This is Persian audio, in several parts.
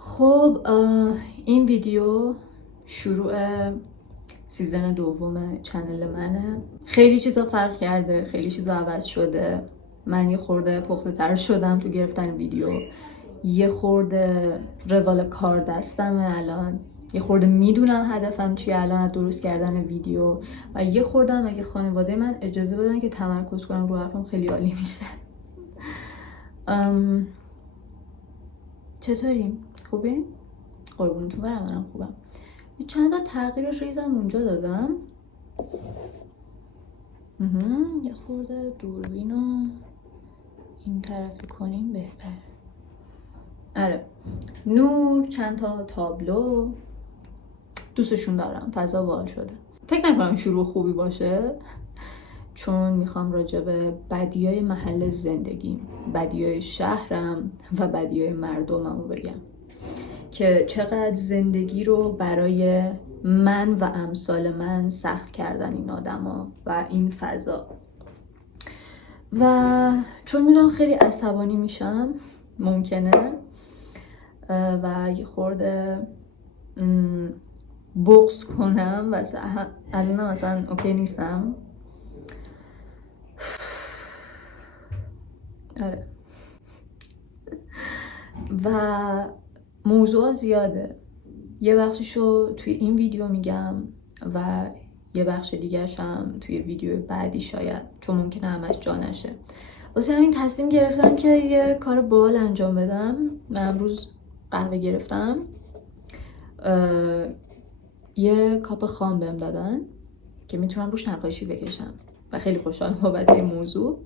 خب این ویدیو شروع سیزن دوم چنل منه. خیلی چیزا فرق کرده، خیلی چیزا عوض شده. من یه خورده پخته تر شدم تو گرفتن ویدیو، یه خورده روال کار دستمه الان، یه خورده میدونم هدفم چیه الان از درست کردن ویدیو، و یه خورده هم اگه خانواده من اجازه بدن که تمرکز کنم رو حرفم خیلی عالی میشه. چطورین؟ خوبین؟ قربونتون برم، منم خوبم. چند تا تغییر ریزم اونجا دادم. یه خورده دوربین رو این طرفی کنیم بهتره. آره، نور، چند تا تابلو، دوستشون دارم. فضا باحال شده. فکر نکنم شروع خوبی باشه، چون میخوام راجع به بدیای محل زندگیم، بدیای شهرم و بدیای مردممو بگم که چقدر زندگی رو برای من و امثال من سخت کردن این آدما و این فضا. و چون میرم خیلی عصبانی میشم ممکنه و یه خورده بغض کنم و الان مثلا اوکی نیستم. آره. و موضوع زیاده، یه بخششو توی این ویدیو میگم و یه بخش دیگه‌ش هم توی ویدیو بعدی شاید، چون ممکنه همش جا نشه. واسه همین تصمیم گرفتم که یه کار باحال انجام بدم. من امروز قهوه گرفتم، یه کاپ خام بهم دادن که میتونم روش نقاشی بکشم و خیلی خوشحالم بابت این موضوع.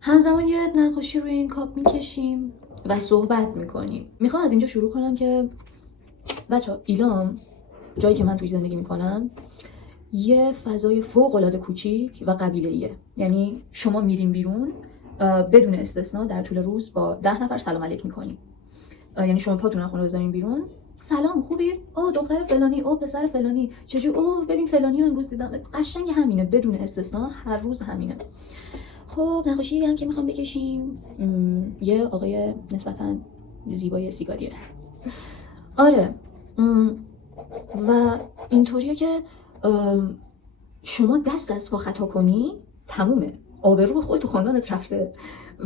همزمان یه نقاشی روی این کاپ میکشیم و صحبت میکنیم. میخوام از اینجا شروع کنم که بچه‌ها، ایلام، جایی که من توی زندگی میکنم، یه فضای فوق‌العاده کوچیک و قبیله‌ایه. یعنی شما میرین بیرون بدون استثنا در طول روز با 10 نفر سلام علیک میکنیم. یعنی شما پاتون از خونه بذارین بیرون، سلام خوبی؟ او دختر فلانی، او پسر فلانی، چجوری؟ او ببین فلانی رو امروز دیدم. قشنگ همینه، بدون استثنا هر روز همینه. خب نقاشی هم که میخوام بکشیم، یه آقای نسبتاً زیبای سیگاریه. آره. و اینطوریه که شما دست از پا خطا کنی تمومه، آبرو خودت تو خاندانت رفته.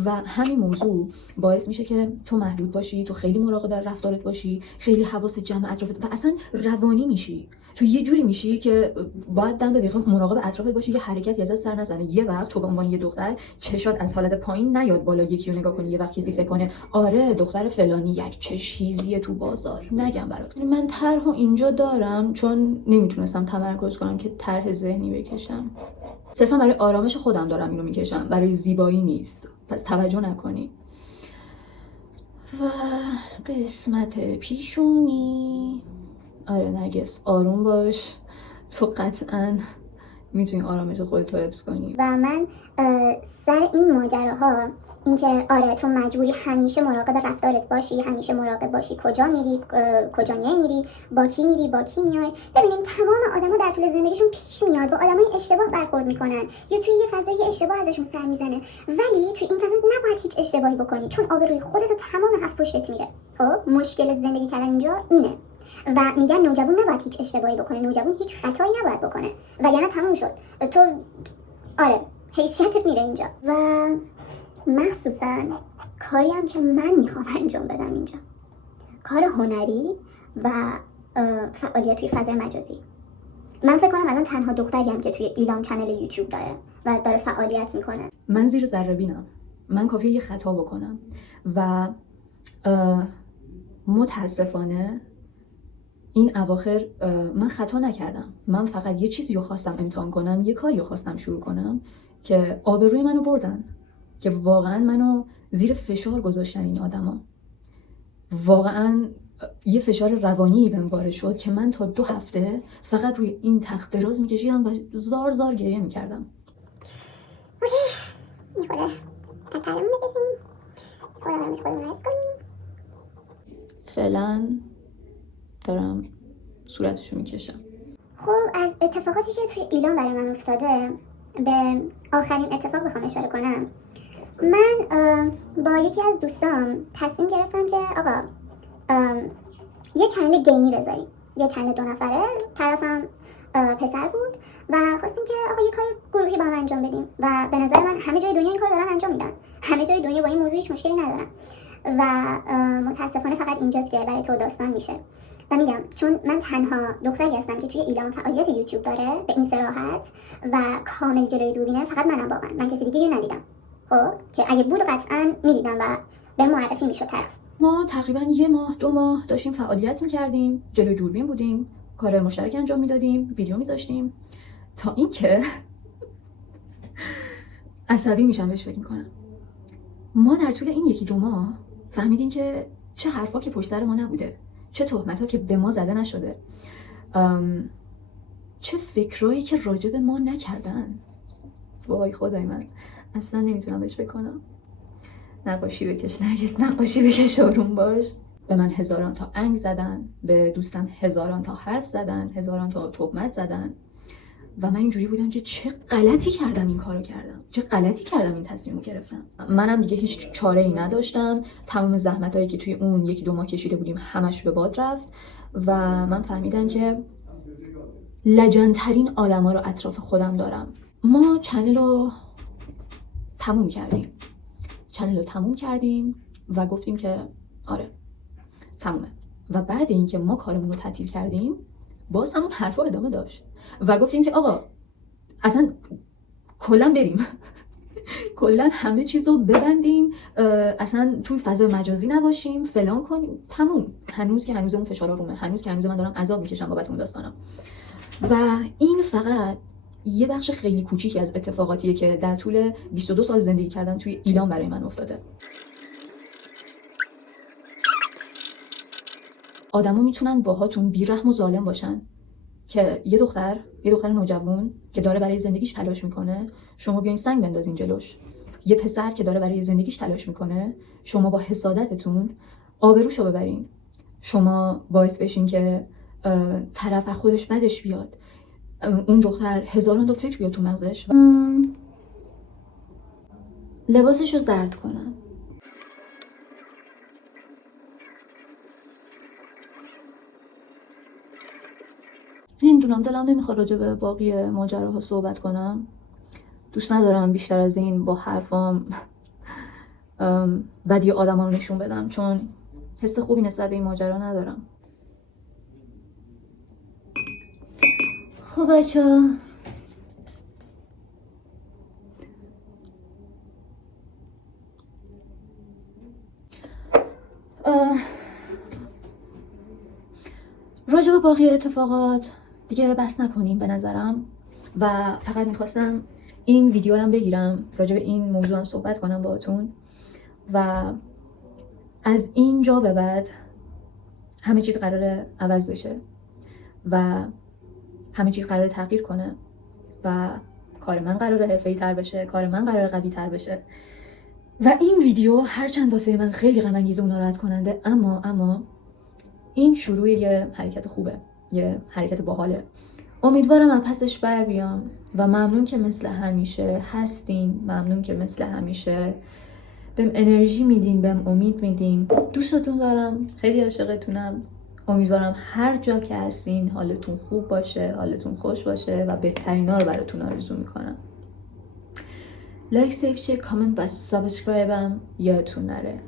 و همین موضوع باعث میشه که تو محدود باشی، تو خیلی مراقب رفتارت باشی، خیلی حواست جمع اطرافت، و اصلا روانی میشی. تو یه جوری میشی که باید دم به دقیقه مراقب اطرافت باشی، یه حرکتی ازت سر نزنه. یه وقت تو به عنوان یه دختر چشات از حالت پایین نیاد بالا یکی رو نگاه کنی، یه وقت کسی فکر کنه آره دختر فلانی یک چشیزیه تو بازار. نگم برات، من طرحو اینجا دارم چون نمیتونستم تمرکز کنم که طرح ذهنی بکشم. صرفا برای آرامش خودم دارم اینو میکشم، برای زیبایی نیست، پس توجه نکنی. و قسمت پیشونی، آره نرگس آروم باش، تو قطعاً میتونی آرامش خودت رو حفظ کنی. و من سر این ماجراها، اینکه آره تو مجبوری همیشه مراقب رفتارت باشی، همیشه مراقب باشی کجا میری کجا نمیری، با کی میری با کی میای. ببینیم تمام آدما در طول زندگیشون پیش میاد با آدمای اشتباه برخورد میکنن، یا توی یه فضای اشتباه ازشون سر میزنه، ولی توی این فضا نباید هیچ اشتباهی بکنی، چون آبروی خودت و تمام هفت پشتت میره. خب مشکل زندگی کردن اینجا اینه. و میگن نوجوان نباید هیچ اشتباهی بکنه، نوجوان هیچ خطایی نباید بکنه، وگرنه تموم شد. تو آره حیثیتت میره اینجا. و مخصوصا کاری هم که من میخوام انجام بدم اینجا، کار هنری و فعالیت توی فضای مجازی. من فکر کنم الان تنها دختری هم که توی ایلام چنل یوتیوب داره و داره فعالیت میکنه. من زیر ذره بینم، من کافیه یه خطا بکنم و متاسفانه این اواخر من خطا نکردم. من فقط یه چیزی رو خواستم امتحان کنم، یه کاری رو خواستم شروع کنم که آبروی منو بردن، که واقعا منو زیر فشار گذاشتن این آدما. واقعا یه فشار روانی بهم وارد شد که من تا 2 هفته فقط روی این تخت دراز میکشیدم و زار زار گریه میکردم. میخوره تقلمون بکشیم، خودمون حفظ کنیم. فعلا دارم صورتشو میکشم. خب از اتفاقاتی که توی ایلام برای من افتاده، به آخرین اتفاق بخوام اشاره کنم. من با یکی از دوستام تصمیم گرفتم که آقا یه چنل گیمی بذاریم، یه چنل 2 نفره، طرفم پسر بود و خواستیم که آقا یه کار گروهی با هم انجام بدیم و به نظر من همه جای دنیا این کار دارن انجام میدن، همه جای دنیا با این موضوع هیچ مشکلی ندارن و متاسفانه فقط اینجاست که برای تو داستان میشه. و میگم چون من تنها دختری هستم که توی ایران فعالیت یوتیوب داره به این صراحت و کامل جلوی دوربینه، فقط منم واقعا، من کسی دیگه رو ندیدم خب که اگه بود قطعا میدیدم و به معرفی میشد طرف. ما تقریبا 1 ماه 2 ماه داشتیم فعالیت میکردیم، جلوی دوربین بودیم، کار مشترک انجام میدادیم، ویدیو میذاشتیم، تا اینکه عصبی میشم بهش فکر میکنم. ما در طول این 1-2 ماه فهمیدیم که چه حرفا که پشت سر ما نبوده، چه تهمت‌ها که به ما زده نشده، چه فکرایی که راجع به ما نکردن. وای خدای من اصلا نمیتونم بهش بکنم. نقاشی بکش نرگس، نقاشی بکش آروم باش. به من هزاران تا انگ زدن، به دوستم هزاران تا حرف زدن، هزاران تا تهمت زدن و من اینجوری بودم که چه غلطی کردم این کارو کردم، چه غلطی کردم این تصمیمو گرفتم. منم دیگه هیچ چاره ای نداشتم، تمام زحمتایی که توی اون 1-2 ماه کشیده بودیم همش به باد رفت و من فهمیدم که لجن‌ترین آدما رو اطراف خودم دارم. ما چنل رو تموم کردیم و گفتیم که آره تمومه. و بعد اینکه ما کارمون رو تعطیل کردیم باز همون حرفا ادامه داشت و گفتیم که آقا اصلا کلا بریم کلا همه چیز رو ببندیم، اصلا توی فضای مجازی نباشیم، فلان کنیم، تموم. هنوز که هنوز اون فشارا رومه، هنوز که هنوز من دارم عذاب میکشم بابت اون داستانا. و این فقط یه بخش خیلی کوچیکی از اتفاقاتیه که در طول 22 سال زندگی کردن توی ایران برای من افتاده. آدما میتونن باهاتون بی‌رحم و ظالم باشن که یه دختر نوجوان که داره برای زندگیش تلاش میکنه شما بیاین سنگ بندازین جلوش، یه پسر که داره برای زندگیش تلاش میکنه شما با حسادتتون آبروشو ببرین، شما باعث بشین که طرف خودش بدش بیاد، اون دختر هزاران تا فکر بیاد تو مغزش، لباسشو زرد کنن. نمیدونم، دلم نمیخواد راجع به باقی ماجراها صحبت کنم. دوست ندارم بیشتر از این با حرفام بدی آدما رو نشون بدم، چون حس خوبی نسبت به این ماجرا ندارم. خب بچه‌ها، راجع به باقی اتفاقات دیگه بحث نکنیم به نظرم و فقط میخواستم این ویدیو رو بگیرم راجع به این موضوع هم صحبت کنم باهاتون و از اینجا به بعد همه چیز قراره عوض بشه و همه چیز قراره تغییر کنه و کار من قراره حرفه‌ای تر بشه، کار من قراره قوی تر بشه و این ویدیو هرچند واسه من خیلی غم انگیز و ناراحت کننده اما این شروع یه حرکت خوبه، یه حرکت باحاله. امیدوارم از پسش بر بیام و ممنون که مثل همیشه هستین، ممنون که مثل همیشه بهم انرژی میدین، بهم امید میدین. دوستتون دارم، خیلی عاشقتونم. امیدوارم هر جا که هستین حالتون خوب باشه، حالتون خوش باشه و بهترینا رو براتون آرزو میکنم. لایک، سیو، کامنت و سابسکرایبم یادتون نره.